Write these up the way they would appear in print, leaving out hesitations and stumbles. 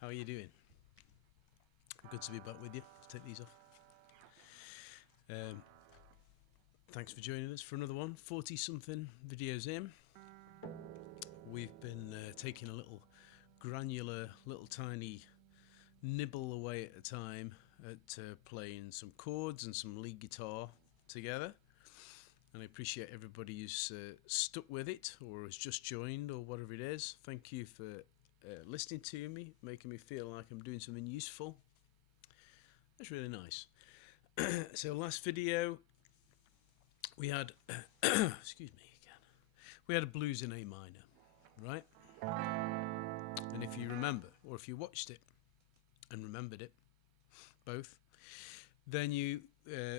How are you doing? Good to be back with you. Let's take these off. Thanks for joining us for another one. 40-something videos in. We've been taking a little granular, little tiny nibble away at a time at playing some chords and some lead guitar together. And I appreciate everybody who's stuck with it or has just joined or whatever it is. Thank you for listening to me, making me feel like I'm doing something useful. That's really nice. So last video we had excuse me again. We had a blues in A minor, right? And if you remember, or if you watched it and remembered it, both, then you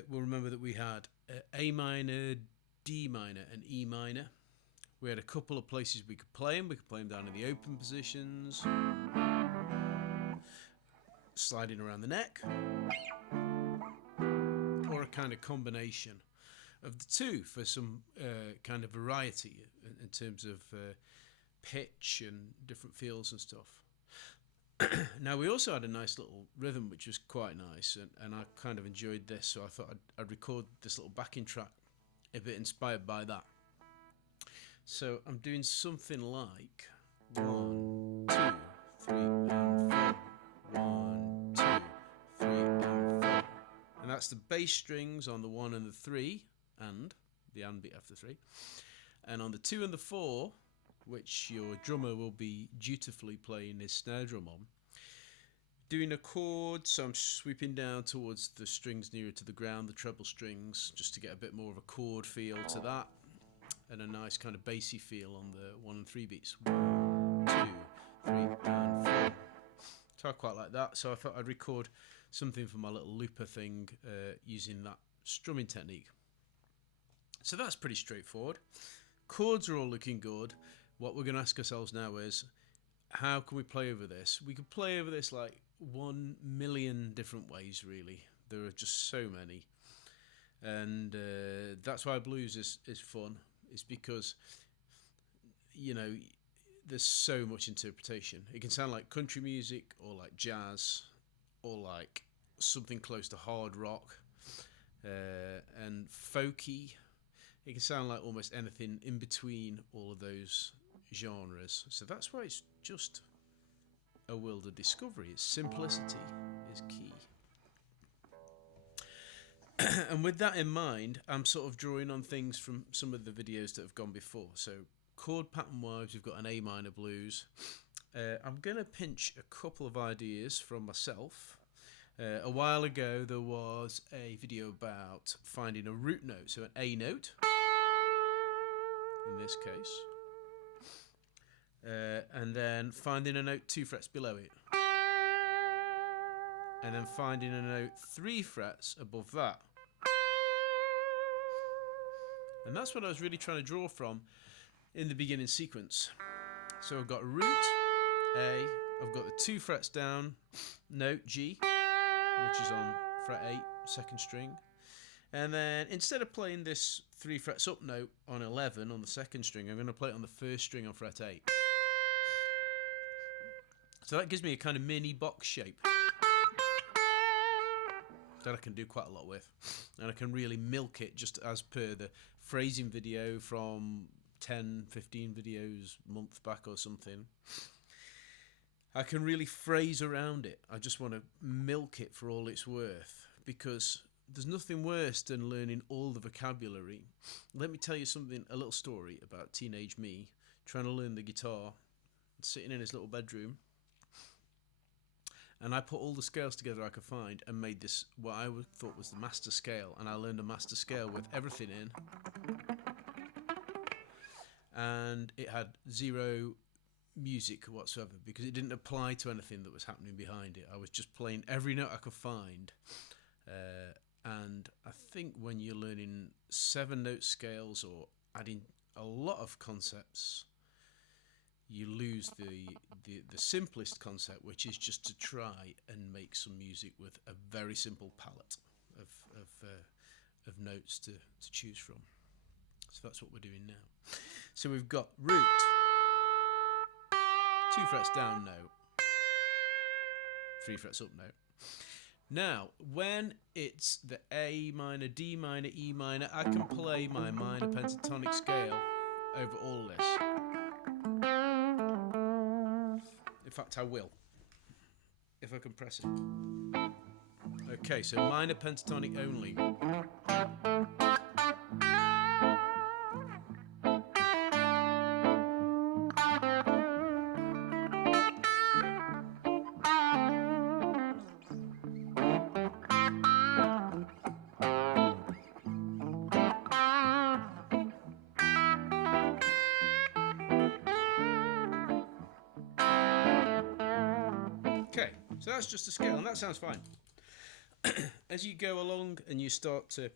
will remember that we had A minor, D minor and E minor. We had a couple of places we could play them. We could play them down in the open positions, sliding around the neck, or a kind of combination of the two for some kind of variety in terms of pitch and different feels and stuff. Now we also had a nice little rhythm which was quite nice, and I kind of enjoyed this, so I thought I'd record this little backing track a bit inspired by that. So I'm doing something like 1, 2, 3 and 4, 1, 2, 3 and 4, and that's the bass strings on the 1 and the 3, and the and bit after 3, and on the 2 and the 4, which your drummer will be dutifully playing his snare drum on, doing a chord, so I'm sweeping down towards the strings nearer to the ground, the treble strings, just to get a bit more of a chord feel to that, and a nice kind of bassy feel on the 1 and 3 beats. 1, 2, 3 and 4. So I quite like that, so I thought I'd record something for my little looper thing using that strumming technique. So that's pretty straightforward. Chords are all looking good. What we're going to ask ourselves now is, how can we play over this? We could play over this like 1 million different ways, really. There are just so many. And that's why blues is fun. It's because, you know, there's so much interpretation. It can sound like country music or like jazz or like something close to hard rock and folky. It can sound like almost anything in between all of those genres. So that's why it's just a world of discovery. Its simplicity is key. And with that in mind, I'm sort of drawing on things from some of the videos that have gone before. So chord pattern wise, we've got an A minor blues. I'm going to pinch a couple of ideas from myself. A while ago there was a video about finding a root note, so an A note in this case, and then finding a note 2 frets below it, and then finding a note 3 frets above that. And that's what I was really trying to draw from in the beginning sequence. So I've got root A, I've got the 2 frets down note G, which is on fret 8, second string, and then instead of playing this 3 frets up note on 11 on the second string, I'm going to play it on the first string on fret 8. So that gives me a kind of mini box shape that I can do quite a lot with, and I can really milk it just as per the phrasing video from 10-15 videos a month back or something. I can really phrase around it. I just want to milk it for all it's worth, because there's nothing worse than learning all the vocabulary. Let me tell you something, a little story about teenage me trying to learn the guitar, sitting in his little bedroom, and I put all the scales together I could find and made this, what I thought was the master scale, and I learned a master scale with everything in, and it had zero music whatsoever because it didn't apply to anything that was happening behind it. I was just playing every note I could find, and I think when you're learning 7-note scales or adding a lot of concepts, you lose the simplest concept, which is just to try and make some music with a very simple palette of notes to choose from. So that's what we're doing now. So we've got root, 2 frets down note, 3 frets up note. Now, when it's the A minor, D minor, E minor, I can play my minor pentatonic scale over all this. In fact, I will, if I can press it. Okay, so minor pentatonic only. Okay, so that's just a scale, and that sounds fine. As you go along and you start to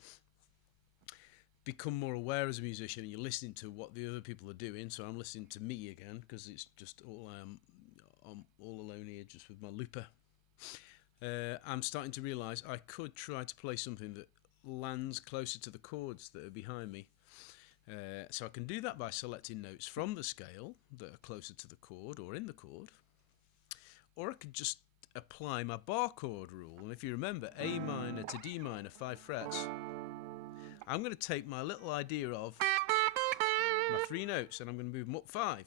become more aware as a musician, and you're listening to what the other people are doing, so I'm listening to me again, because it's just all I'm all alone here just with my looper. I'm starting to realise I could try to play something that lands closer to the chords that are behind me. So I can do that by selecting notes from the scale that are closer to the chord or in the chord. Or I could just apply my bar chord rule. And if you remember, A minor to D minor, 5 frets, I'm going to take my little idea of my 3 notes and I'm going to move them up 5.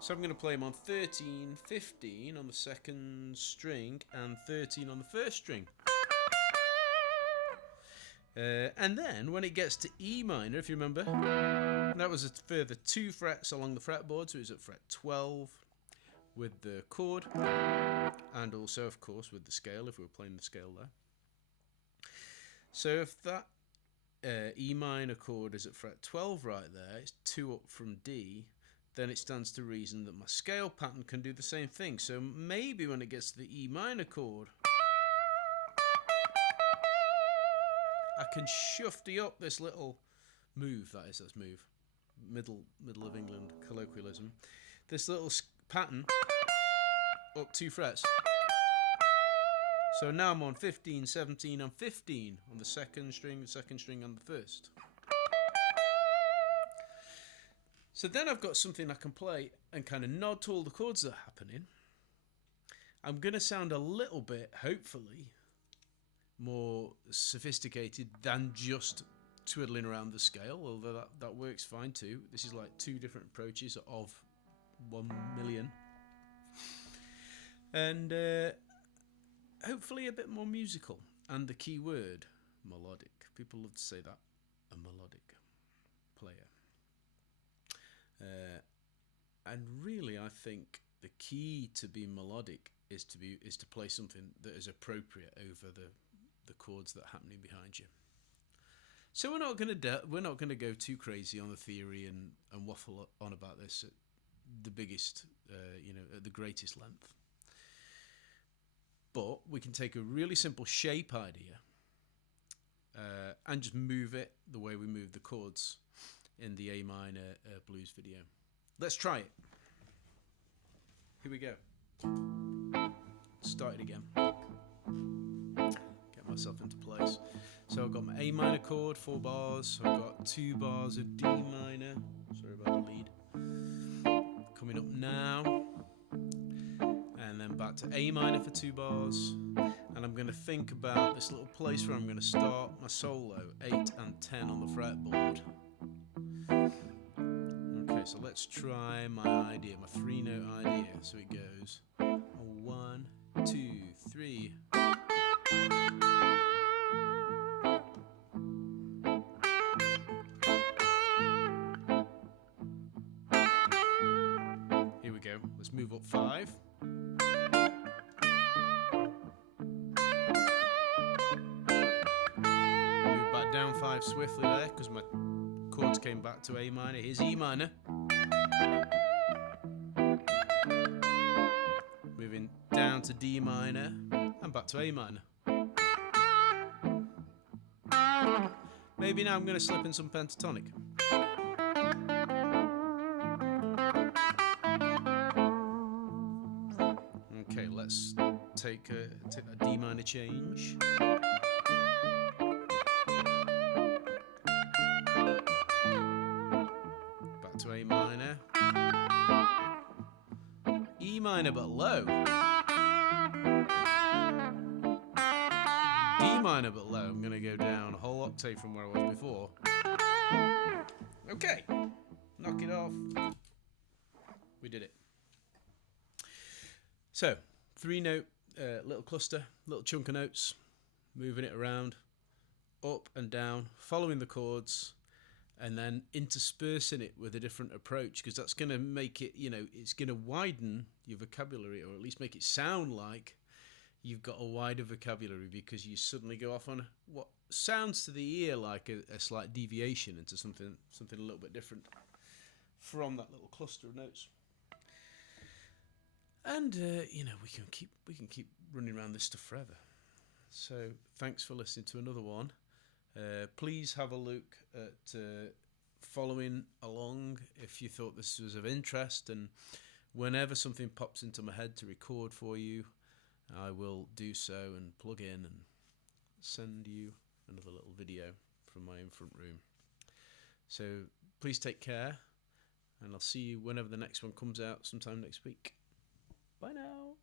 So I'm going to play them on 13, 15 on the second string and 13 on the first string. And then when it gets to E minor, if you remember, that was a further 2 frets along the fretboard, so it was at fret 12 with the chord, and also, of course, with the scale, if we were playing the scale there. So if that E minor chord is at fret 12 right there, it's 2 up from D, then it stands to reason that my scale pattern can do the same thing. So maybe when it gets to the E minor chord, I can shufty up this little move, that's move, middle of England colloquialism, this little pattern up 2 frets. So now I'm on 15, 17, and 15 on the second string on the first. So then I've got something I can play and kind of nod to all the chords that are happening. I'm going to sound a little bit, hopefully, more sophisticated than just twiddling around the scale, although that works fine too. This is like 2 different approaches of 1 million. And hopefully a bit more musical. And the key word, melodic. People love to say that, a melodic player. And really, I think the key to being melodic is to play something that is appropriate over the chords that are happening behind you. So we're not going to go too crazy on the theory and waffle on about this at the biggest, at the greatest length. But we can take a really simple shape idea and just move it the way we move the chords in the A minor blues video. Let's try it. Here we go. Start it again. Get myself into place. So I've got my A minor chord, 4 bars. I've got 2 bars of D minor. Sorry about the lead. Coming up now. And then back to A minor for 2 bars. And I'm going to think about this little place where I'm going to start my solo, 8 and 10 on the fretboard. Okay, so let's try my idea, my 3-note idea. So it goes 1, 2, 3. Here we go. Let's move up 5. Move back down 5 swiftly there because my chords came back to A minor. Here's E minor. Moving down to D minor and back to A minor. Maybe now I'm going to slip in some pentatonic. Okay, let's take that D minor change. Back to A minor. D minor but low. D minor but low. I'm going to go down a whole octave from where I was before. Okay, knock it off. We did it. So, 3-note little cluster, little chunk of notes, moving it around, up and down, following the chords, and then interspersing it with a different approach, because that's going to make it, it's going to widen your vocabulary, or at least make it sound like you've got a wider vocabulary, because you suddenly go off on what sounds to the ear like a slight deviation into something a little bit different from that little cluster of notes. And we can keep running around this stuff forever. So thanks for listening to another one. Please have a look at following along if you thought this was of interest, and whenever something pops into my head to record for you, I will do so and plug in and send you another little video from my own front room. So please take care, and I'll see you whenever the next one comes out sometime next week. Bye now.